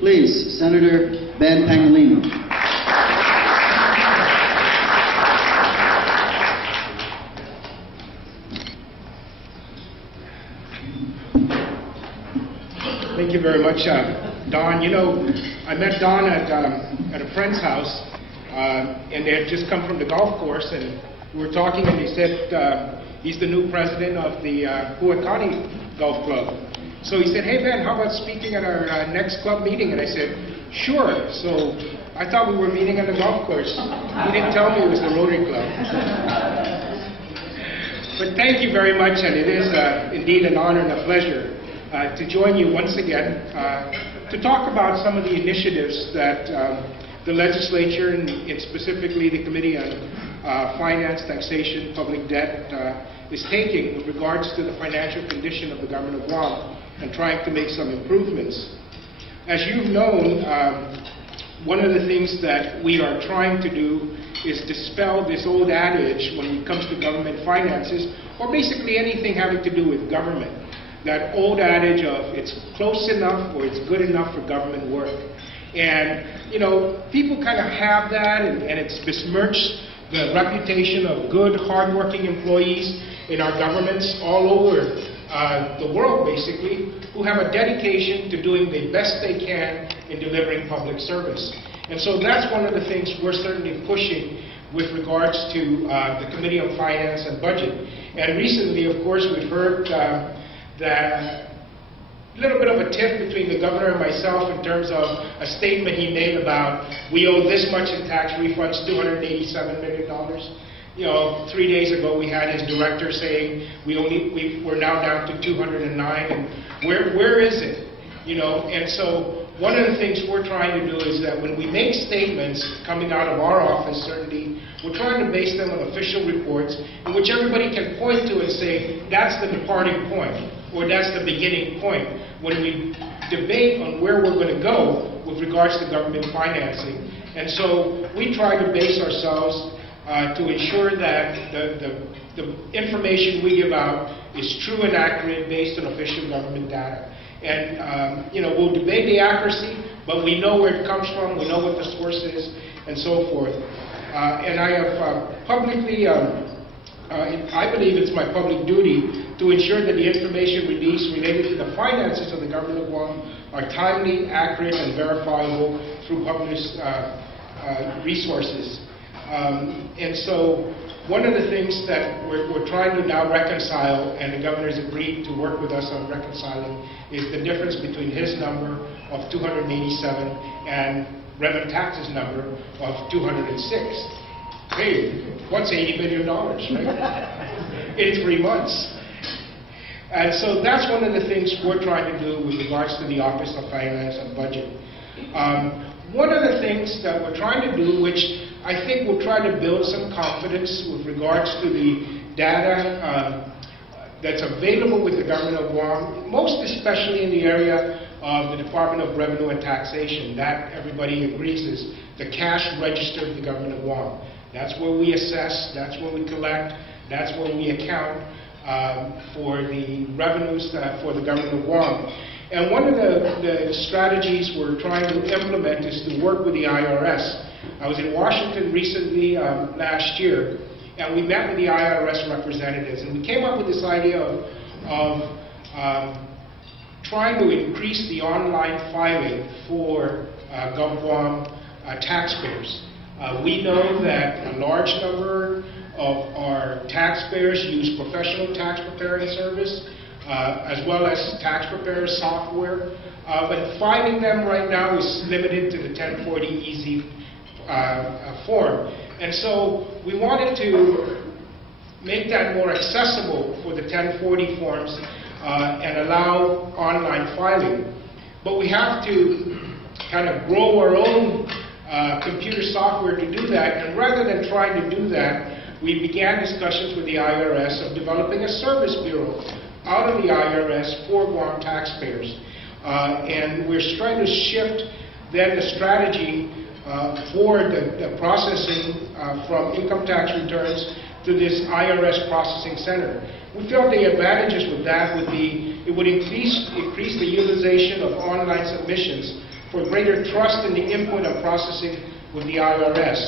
please, Senator Ben Pangelinan. Thank you very much, Don. You know, I met Don at a friend's house, and they had just come from the golf course, and we were talking, and they said he's the new president of the Huacani Golf Club. So he said, hey Ben, how about speaking at our next club meeting? And I said, sure. So I thought we were meeting at the golf course. He didn't tell me it was the Rotary Club. But thank you very much, and it is indeed an honor and a pleasure to join you once again to talk about some of the initiatives that the legislature, and specifically the Committee on Finance, Taxation, Public Debt, is taking with regards to the financial condition of the government of Guam and trying to make some improvements. As you've known, one of the things that we are trying to do is dispel this old adage when it comes to government finances, or basically anything having to do with government. That old adage of it's close enough or it's good enough for government work. And, you know, people kind of have that, and it's besmirched the reputation of good, hardworking employees in our governments all over the world, basically, who have a dedication to doing the best they can in delivering public service. And so that's one of the things we're certainly pushing with regards to the Committee on Finance and Budget. And recently, of course, we've heard that a little bit of a tiff between the governor and myself in terms of a statement he made about we owe this much in tax refunds, $287 million. You know, 3 days ago we had his director saying we're now down to 209, and where is it? You know, and so one of the things we're trying to do is that when we make statements coming out of our office, certainly, we're trying to base them on official reports in which everybody can point to and say that's the departing point, or that's the beginning point when we debate on where we're going to go with regards to government financing. And so we try to base ourselves to ensure that the information we give out is true and accurate based on official government data. And, you know, we'll debate the accuracy, but we know where it comes from, we know what the source is, and so forth. And I have publicly, I believe it's my public duty to ensure that the information released related to the finances of the government of Guam are timely, accurate, and verifiable through published resources. And so one of the things that we're trying to now reconcile, and the governor's agreed to work with us on reconciling, is the difference between his number of 287 and Reverend Tax's number of 206. Hey, what's $80 million, right? In 3 months. And so that's one of the things we're trying to do with regards to the Office of Finance and Budget. One of the things that we're trying to do, which I think will try to build some confidence with regards to the data that's available with the government of Guam, most especially in the area of the Department of Revenue and Taxation. That, everybody agrees, is the cash register of the government of Guam. That's where we assess, that's where we collect, that's where we account for the revenues for the government of Guam. And one of the strategies we're trying to implement is to work with the IRS. I was in Washington recently, last year, and we met with the IRS representatives, and we came up with this idea of trying to increase the online filing for GovGuam taxpayers. We know that a large number of our taxpayers use professional tax preparing service, as well as tax preparer software, but finding them right now is limited to the 1040 easy form. And so we wanted to make that more accessible for the 1040 forms and allow online filing. But we have to kind of grow our own computer software to do that, and rather than trying to do that, we began discussions with the IRS of developing a service bureau out of the IRS for Guam taxpayers. And we're trying to shift then the strategy for the processing from income tax returns to this IRS processing center. We felt the advantages with that would be it would increase the utilization of online submissions for greater trust in the input and processing with the IRS.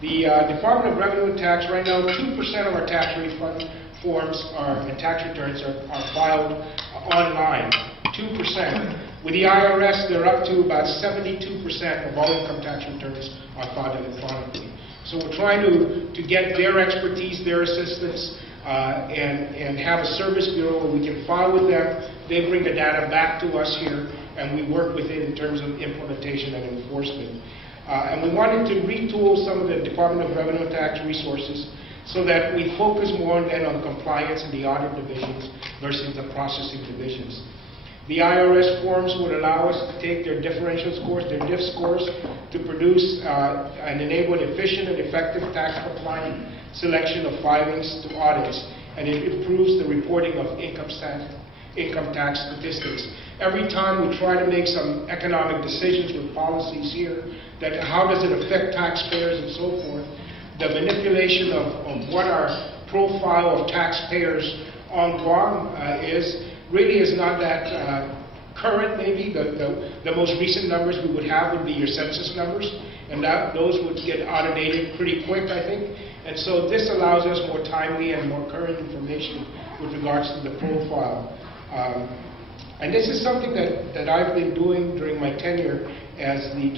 The Department of Revenue and Tax, right now, 2% of our tax refund forms and tax returns are filed online, 2%. With the IRS, they're up to about 72% of all income tax returns are filed electronically. So we're trying to get their expertise, their assistance, and have a service bureau where we can file with them. They bring the data back to us here, and we work with it in terms of implementation and enforcement. And we wanted to retool some of the Department of Revenue and Tax resources so that we focus more then on compliance in the audit divisions versus the processing divisions. The IRS forms would allow us to take their differential scores, their DIF scores, to produce and enable an efficient and effective tax compliant selection of filings to audits, and it improves the reporting of income tax statistics. Every time we try to make some economic decisions with policies here, that how does it affect taxpayers and so forth, the manipulation of what our profile of taxpayers on Guam really is not that current. Maybe the most recent numbers we would have would be your census numbers, and those would get automated pretty quick, I think. And so this allows us more timely and more current information with regards to the profile. And this is something that I've been doing during my tenure as the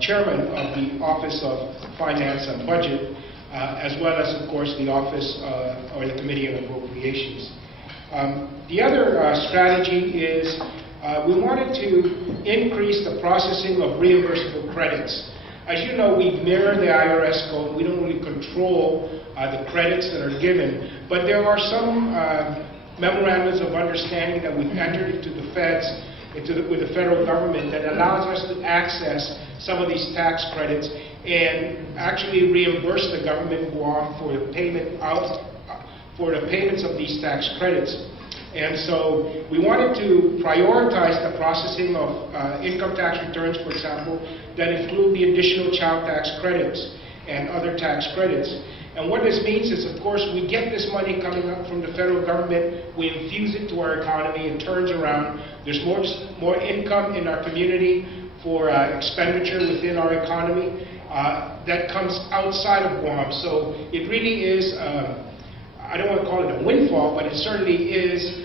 chairman of the Office of Finance and Budget, as well as, of course, the Office or the Committee on Appropriations. The other strategy is we wanted to increase the processing of reimbursable credits. As you know, we mirror the IRS code. We don't really control the credits that are given, but there are some memorandums of understanding that we've entered into the feds, with the federal government, that allows us to access some of these tax credits and actually reimburse the government of Guam for the payments of these tax credits. And so we wanted to prioritize the processing of income tax returns, for example, that include the additional child tax credits and other tax credits. And what this means is, of course, we get this money coming up from the federal government, we infuse it to our economy, it turns around, there's more income in our community for expenditure within our economy that comes outside of Guam. So it really is, I don't want to call it a windfall, but it certainly is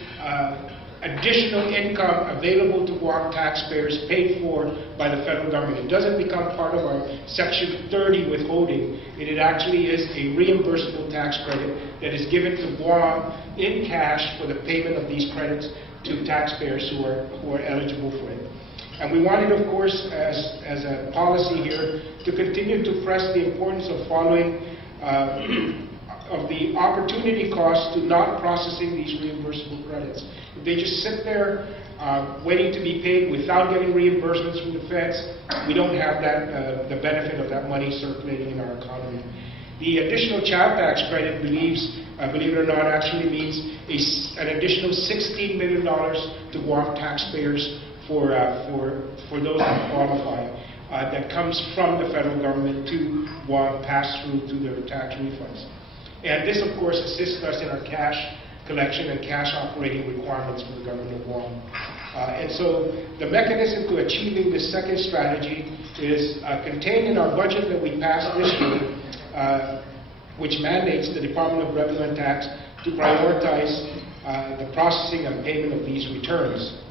additional income available to Guam taxpayers paid for by the federal government. It doesn't become part of our Section 30 withholding. It actually is a reimbursable tax credit that is given to Guam in cash for the payment of these credits to taxpayers who are eligible for it. And we wanted, of course, as a policy here, to continue to press the importance of following of the opportunity cost to not processing these reimbursable credits. If they just sit there waiting to be paid without getting reimbursements from the feds, we don't have that the benefit of that money circulating in our economy. The additional child tax credit, believe it or not, actually means an additional $16 million to Guam taxpayers for those that qualify. That comes from the federal government to Guam, passed through to their tax refunds. And this, of course, assists us in our cash collection and cash operating requirements for the government of Guam. And so the mechanism to achieving this second strategy is contained in our budget that we passed this year, which mandates the Department of Revenue and Tax to prioritize the processing and payment of these returns.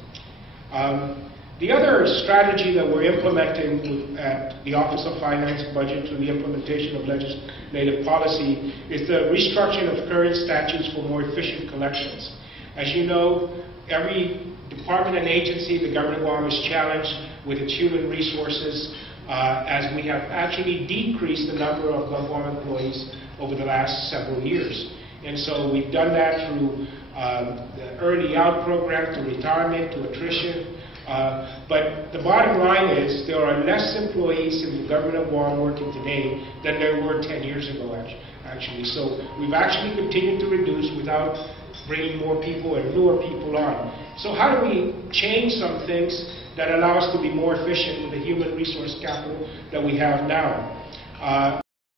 The other strategy that we're implementing at the Office of Finance and Budget through the implementation of legislative policy is the restructuring of current statutes for more efficient collections. As you know, every department and agency, the government of Guam is challenged with its human resources as we have actually decreased the number of Guam employees over the last several years. And so we've done that through the early out program, to retirement, to attrition. But the bottom line is there are less employees in the government of Guam working today than there were 10 years ago, actually. So we've actually continued to reduce without bringing more people and newer people on. So how do we change some things that allow us to be more efficient with the human resource capital that we have now?